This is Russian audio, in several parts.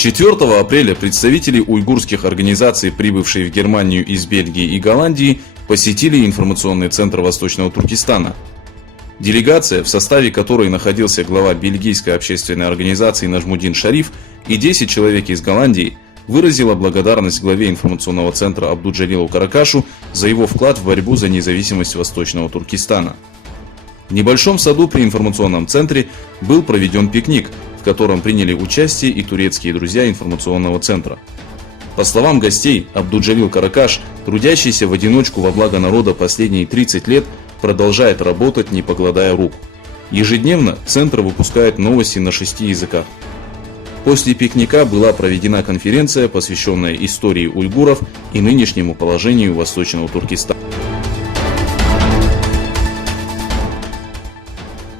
4 апреля представители уйгурских организаций, прибывшие в Германию из Бельгии и Голландии, посетили информационный центр Восточного Туркестана. Делегация, в составе которой находился глава бельгийской общественной организации Нажмудин Шариф и 10 человек из Голландии, выразила благодарность главе информационного центра Абдуджалилу Каракашу за его вклад в борьбу за независимость Восточного Туркестана. В небольшом саду при информационном центре был проведен пикник, в котором приняли участие и турецкие друзья информационного центра. По словам гостей, Абдуджалил Каракаш, трудящийся в одиночку во благо народа последние 30 лет, продолжает работать, не покладая рук. Ежедневно центр выпускает новости на 6 языках. После пикника была проведена конференция, посвященная истории уйгуров и нынешнему положению Восточного Туркестана.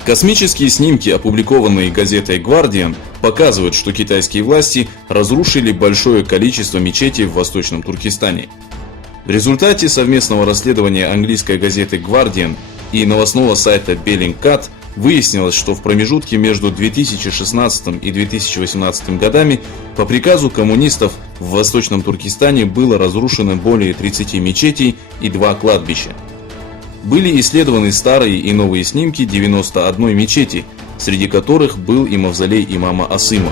Космические снимки, опубликованные газетой Guardian, показывают, что китайские власти разрушили большое количество мечетей в Восточном Туркестане. В результате совместного расследования английской газеты Guardian и новостного сайта Bellingcat выяснилось, что в промежутке между 2016 и 2018 годами по приказу коммунистов в Восточном Туркестане было разрушено более 30 мечетей и 2 кладбища. Были исследованы старые и новые снимки 91 мечети, среди которых был и мавзолей имама Асыма.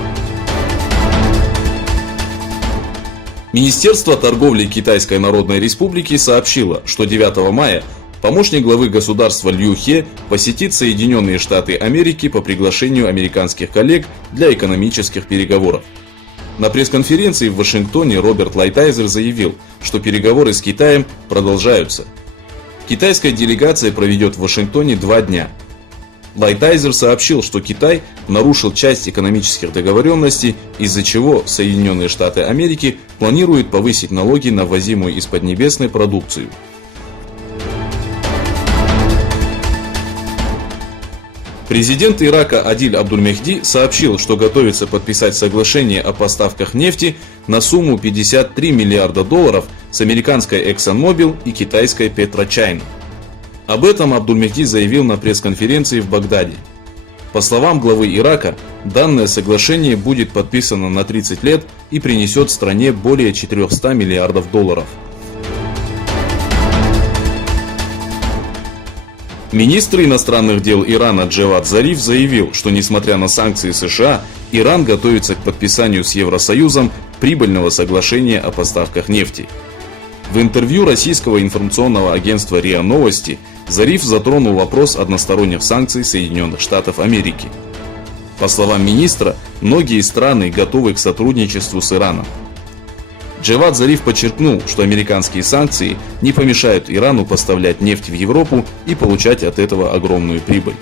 Министерство торговли Китайской Народной Республики сообщило, что 9 мая помощник главы государства Лью Хе посетит Соединенные Штаты Америки по приглашению американских коллег для экономических переговоров. На пресс-конференции в Вашингтоне Роберт Лайтайзер заявил, что переговоры с Китаем продолжаются. Китайская делегация проведет в Вашингтоне 2 дня. Лайтайзер сообщил, что Китай нарушил часть экономических договоренностей, из-за чего Соединенные Штаты Америки планируют повысить налоги на ввозимую из Поднебесной продукцию. Президент Ирака Адиль Абдуль-Мехди сообщил, что готовится подписать соглашение о поставках нефти на сумму $53 миллиарда с американской ExxonMobil и китайской PetroChina. Об этом Абдуль-Мехди заявил на пресс-конференции в Багдаде. По словам главы Ирака, данное соглашение будет подписано на 30 лет и принесет стране более $400 миллиардов. Министр иностранных дел Ирана Джавад Зариф заявил, что несмотря на санкции США, Иран готовится к подписанию с Евросоюзом прибыльного соглашения о поставках нефти. В интервью российского информационного агентства РИА Новости Зариф затронул вопрос односторонних санкций Соединенных Штатов Америки. По словам министра, многие страны готовы к сотрудничеству с Ираном. Джавад Зариф подчеркнул, что американские санкции не помешают Ирану поставлять нефть в Европу и получать от этого огромную прибыль.